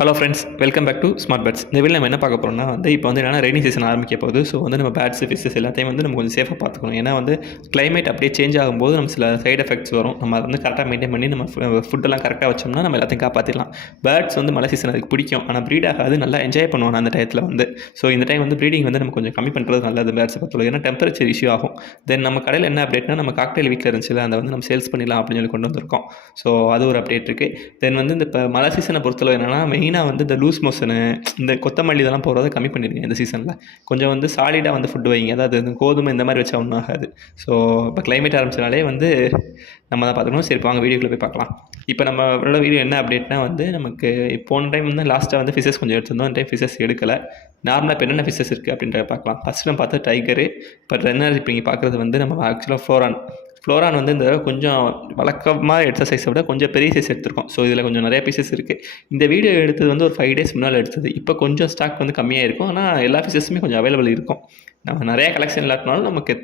Hello friends, welcome back to smart pads. இந்த வீடியோவில் நம்ம என்ன பார்க்க போகிறோம்னா இப்போ என்னன்னா ரெய்னி சீசன் ஆரம்பிக்க போகுது. ஸோ நம்ம பேட்ஸ், ஃபிஷ்ஷஸ் எல்லாத்தையும் நம்ம கொஞ்சம் சேஃபாக பார்த்துக்கணும். ஏன்னா கிளைமேட் அப்படியே சேஞ்ச் ஆகும்போது நம்ம சில சைடு எஃபெக்ட்ஸ் வரும். நம்ம அதை கரெக்டாக மெயின்டைன் பண்ணி நம்ம ஃபுட்டெல்லாம் கரெக்டாக வச்சோம்னா நம்ம எல்லாத்தையும் காப்பாற்றிடலாம். பேட்ஸ் மழை சீசன் அதுக்கு பிடிக்கும், ஆனால் ப்ரீட் ஆகாது. நல்லா என்ஜாய் பண்ணுவாங்க அந்த டயத்தில் ஸோ இந்த டைம் ப்ரீடிங் நம்ம கொஞ்சம் கம்மி பண்ணுறது நல்லது பேட்ஸை பொறுத்தவரை. ஏன்னா டெம்பரேச்சர் இஷ்யூ ஆகும். தென் நம்ம கடையில் என்ன அப்டேட்னா நம்ம காக்டெயில் வீட்டில் இருந்துச்சு, அதை நம்ம சேல்ஸ் பண்ணிடலாம் அப்படின்னு சொல்லி கொண்டு வந்திருக்கோம். ஸோ அது ஒரு அப்டேட் இருக்குது. தென் இந்த இப்போ மழை சீசனை பொறுத்தவரை என்னென்னா மெயினாக இந்த லூஸ் மோஷனு, இந்த கொத்தமல்லி இதெல்லாம் போகிறத கம்மி பண்ணிடுங்க. இந்த சீசனில் கொஞ்சம் சாலிடாக ஃபுட்டு வைங்க. அதாவது கோதுமை இந்த மாதிரி வச்சா ஒன்றும் ஆகாது. ஸோ இப்போ கிளைமேட் ஆரம்பிச்சனாலே நம்ம தான் பார்த்துக்கணும். சரி, வாங்க வீடியோக்குள்ளே போய் பார்க்கலாம். இப்போ நம்மளோட வீடியோ என்ன அப்டேட்னா நமக்கு போன டைம் லாஸ்ட்டாக ஃபிஷஸ் கொஞ்சம் எடுத்திருந்தோம். அந்த டைம் ஃபிஷஸ் எடுக்கலை. நார்மலாக இப்போ என்னென்ன ஃபிஷஸ் இருக்குது அப்படின்றத பார்க்கலாம். ஃபஸ்ட்டு நம்ம பார்த்தா டைகரு. இப்போ ரெண்டாவது இப்போ நீங்கள் பார்க்குறது நம்ம ஆக்சுவலாக ஃப்ளோரான் இந்த தடவை கொஞ்சம் வழக்கமாக எடுத்த சைஸை விட கொஞ்சம் பெரிய சைஸ் எடுத்திருக்கோம். ஸோ இதில் கொஞ்சம் நிறைய பீசஸ் இருக்குது. இந்த வீடியோ எடுத்தது ஒரு 5 days முன்னால் எடுத்தது. இப்போ கொஞ்சம் ஸ்டாக் கம்மியாக இருக்கும். ஆனால் எல்லா பீசஸுமே கொஞ்சம் அவைலபிள் இருக்கும். நம்ம நிறைய கலெக்ஷன் இல்லாட்டினாலும் நமக்கு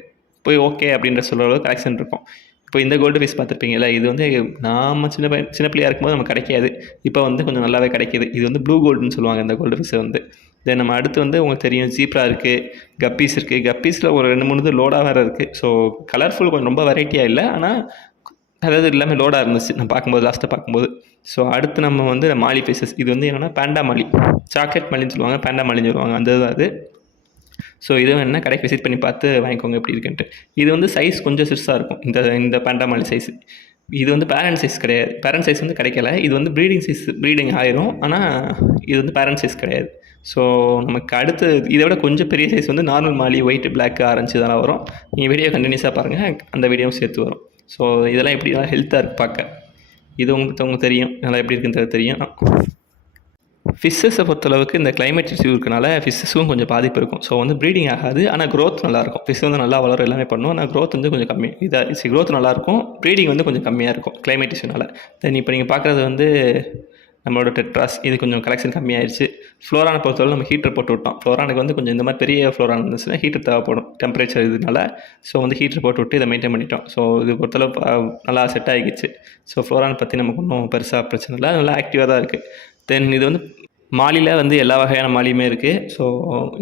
போய் ஓகே அப்படின்ற சொல்கிற அளவு கலெக்ஷன் இருக்கும். இப்போ இந்த கோல்டு ஃபிஷ் பார்த்துருப்பீங்களா, இது நாம் சின்ன பிள்ளையாக இருக்கும்போது நமக்கு கிடைக்காது. இப்போ கொஞ்சம் நல்லாவே கிடைக்கிது. இது ப்ளூ கோல்டுன்னு சொல்லுவாங்க இந்த கோல்டு ஃபிஷ்ஷை தென் நம்ம அடுத்து உங்களுக்கு தெரியும் ஜீப்ரா இருக்குது, கப்பீஸ் இருக்குது. கப்பீஸில் ஒரு 2-3 இது லோடாக வேறு இருக்குது. ஸோ கலர்ஃபுல் கொஞ்சம் ரொம்ப வெரைட்டியாக இல்லை, ஆனால் அதாவது எல்லாமே லோடாக இருந்துச்சு நான் பார்க்கும்போது, லாஸ்ட்டாக பார்க்கும்போது. ஸோ அடுத்து நம்ம மாலி ஃபிஷஸ். இது என்னென்னா பேண்டா மாலி, சாக்லேட் மாலின்னு சொல்லுவாங்க, பேண்டா மாலின்னு சொல்லுவாங்க, அந்த அது. ஸோ இது என்ன கடைக்கு விசிட் பண்ணி பார்த்து வாங்கிக்கோங்க எப்படி இருக்குன்ட்டு. இது சைஸ் கொஞ்சம் சிறுசாக இருக்கும். இந்த பேண்டா மாலி சைஸ். இது பேரண்ட் சைஸ் கிடையாது. பேரண்ட் சைஸ் கிடைக்கல. இது ப்ரீடிங் ஆயிரும். ஆனால் இது பேரண்ட் சைஸ் கிடையாது. ஸோ நமக்கு அடுத்து இதை விட கொஞ்சம் பெரிய சைஸ் நார்மல் மாலி, ஒயிட், பிளாக், ஆரஞ்சு இதெல்லாம் வரும். நீங்கள் வீடியோ கண்டினியூஸாக பாருங்கள், அந்த வீடியோவும் சேர்த்து வரும். ஸோ இதெல்லாம் எப்படி நல்லா ஹெல்த்தாக இருக்குது பார்க்க. இது உங்களுக்கு தெரியும், நல்லா எப்படி இருக்குன்றது தெரியும். ஃபிஷ்ஷஸை பொறுத்தளவுக்கு இந்த கிளைமேட் இஷ்யூ இருக்கனால ஃபிஷ்ஷஸும் கொஞ்சம் பாதிப்பு இருக்கும். ஸோ ப்ரீடிங் ஆகாது, ஆனால் க்ரோத் நல்லாயிருக்கும். ஃபிஷ் நல்லா வளரும், எல்லாமே பண்ணும். ஆனால் க்ரோத் கொஞ்சம் கம்மி. க்ரோத் நல்லாயிருக்கும், ப்ரீடிங் கொஞ்சம் கம்மியாக இருக்கும் கிளைமேட் இஷ்யூனால. தென் இப்போ நீங்கள் பார்க்குறது நம்மளோட டெட்ராஸ். இது கொஞ்சம் கலெக்ஷன் கம்மியாயிடுச்சு. ஃப்ளோரானை பொறுத்தவரை நம்ம ஹீட்டர் போட்டு விட்டோம். ஃப்ளோரானுக்கு கொஞ்சம் இந்த மாதிரி பெரிய ஃப்ளோரான் இருந்துச்சுன்னா ஹீட்டர் தேவைப்படும் டெம்பரேச்சர் இதனால. ஸோ ஹீட்டர் போட்டு விட்டு இதை மெயின்டைன் பண்ணிட்டோம். ஸோ இது பொறுத்தளவு நல்லா செட் ஆகிடுச்சு. ஸோ ஃப்ளோரான் பற்றி நமக்கு ஒன்றும் பெருசாக பிரச்சனை இல்லை, நல்லா ஆக்டிவாக தான் இருக்குது. தென் இது மாலியில் எல்லா வகையான மாலியுமே இருக்குது. ஸோ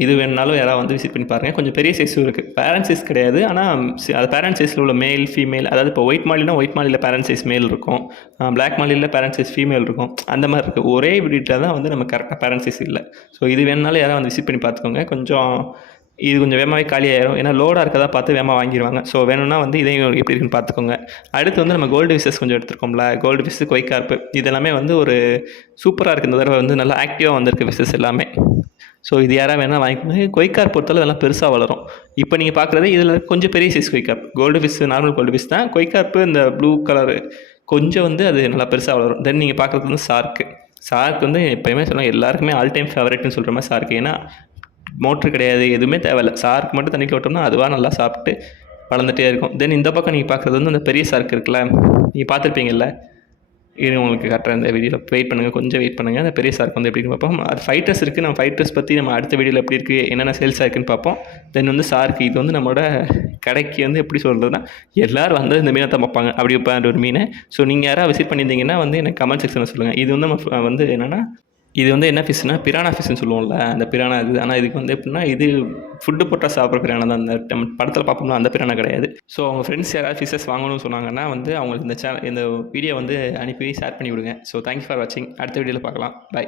இது வேணுனாலும் யாராவது விசிட் பண்ணி பாருங்கள். கொஞ்சம் பெரிய சைஸும் இருக்குது. பேரண்ட் சைஸ் கிடையாது, ஆனால் அது பேரண்ட் சைஸில் உள்ள மேல், ஃபீமேல். அதாவது இப்போ white Malina white மாலியில் parent size மேல் இருக்கும், பிளாக் மாலியில் பேரண்ட் சைஸ் ஃபீமேல் இருக்கும். அந்த மாதிரி இருக்குது. ஒரே வீட்டில் தான் நம்ம கரெக்டாக பேரண்ட் சைஸ் இல்லை. ஸோ இது வேணுனாலும் யாராவது விசிட் பண்ணி பார்த்துக்கோங்க. இது கொஞ்சம் வேகமாகவே காலியாயிரும். ஏன்னா லோடாக இருக்கதா பார்த்து வேகமாக வாங்கிடுவாங்க. ஸோ வேணும்னா இதையும் எப்படி இருக்குன்னு பார்த்துக்கோங்க. அடுத்து நம்ம கோல்டு ஃபிஷஸ் கொஞ்சம் எடுத்துருக்கோம்ல, கோல்டு ஃபிஷ், கொய்கார்ப்பு, இதெல்லாமே ஒரு சூப்பராக இருக்குது. இந்த தடவை நல்லா ஆக்டிவாக வந்திருக்கு ஃபிஷஸ் எல்லாமே. ஸோ இது யாராவது வேணால் வாங்கிக்கோங்க. கொய்கார்ப் பொறுத்தளவு இதெல்லாம் பெருசாக வளரும். இப்போ நீங்கள் பார்க்குறது இதில் கொஞ்சம் பெரிய size koi carp. Goldfish normal goldfish தான். கொய்கார்ப்பு இந்த ப்ளூ கலரு கொஞ்சம் அது நல்லா பெருசாக வளரும். தென் நீங்கள் பார்க்குறது ஷார்க்கு. எப்போயுமே சொல்லுவாங்க எல்லாருக்குமே ஆல் டைம் ஃபேவரட்னு சொல்கிற மாதிரி ஷார்க்கு. ஏன்னா மோட்ரு கிடையாது, எதுவுமே தேவையில்லை. ஷார்க்கு மட்டும் தண்ணிக்கு விட்டோம்னா அதுவாக நல்லா சாப்பிட்டு வளர்ந்துகிட்டே இருக்கும். தென் இந்த பக்கம் நீங்கள் பார்க்குறது அந்த பெரிய ஷார்க் இருக்குல்ல, நீங்கள் பார்த்துருப்பீங்கல்ல. இது உங்களுக்கு கரெக்டாக இந்த வீடியோவில் வெயிட் பண்ணுங்கள், கொஞ்சம் வெயிட் பண்ணுங்கள். அந்த பெரிய ஷார்க் எப்படின்னு பார்ப்போம். அது ஃபைட்டர்ஸ் இருக்குது. நம்ம ஃபைட்டர்ஸ் பற்றி நம்ம அடுத்த வீடியோவில் எப்படி இருக்குது, என்னென்ன சேல்ஸ் ஆயிருக்குன்னு பார்ப்போம். தென் ஷார்க் இது நம்மளோட கடைக்கு எப்படி சொல்கிறதுனா எல்லோரும் இந்த மீனை தான் பார்ப்பாங்க. அப்படி வைப்பாங்க ஒரு மீனை. ஸோ நீங்கள் யாராவது விசிட் பண்ணியிருந்தீங்கன்னா எனக்கு கமெண்ட் செக்ஷனில் சொல்லுங்கள். இது நம்ம என்னென்னா இது என்ன ஃபிஷ்னா பிரானா ஃபிஷ்னு சொல்லுவோம்ல, அந்த பிரானா இது. ஆனால் இதுக்கு எப்படின்னா இது ஃபுட்டு போட்டால் சாப்பிட்ற பிரானா தான். அந்த படத்தில் பார்ப்போம்னா அந்த பிரானா கிடையாது. ஸோ அவங்க ஃப்ரெண்ட்ஸ் யாராவது ஃபிஷஸ் வாங்கணும்னு சொன்னாங்கன்னா அவங்களுக்கு இந்த வீடியோ அனுப்பி ஷேர் பண்ணி விடுங்க. ஸோ தேங்க்யூ ஃபார் வாட்சிங். அடுத்த வீடியோவில் பார்க்கலாம். பை.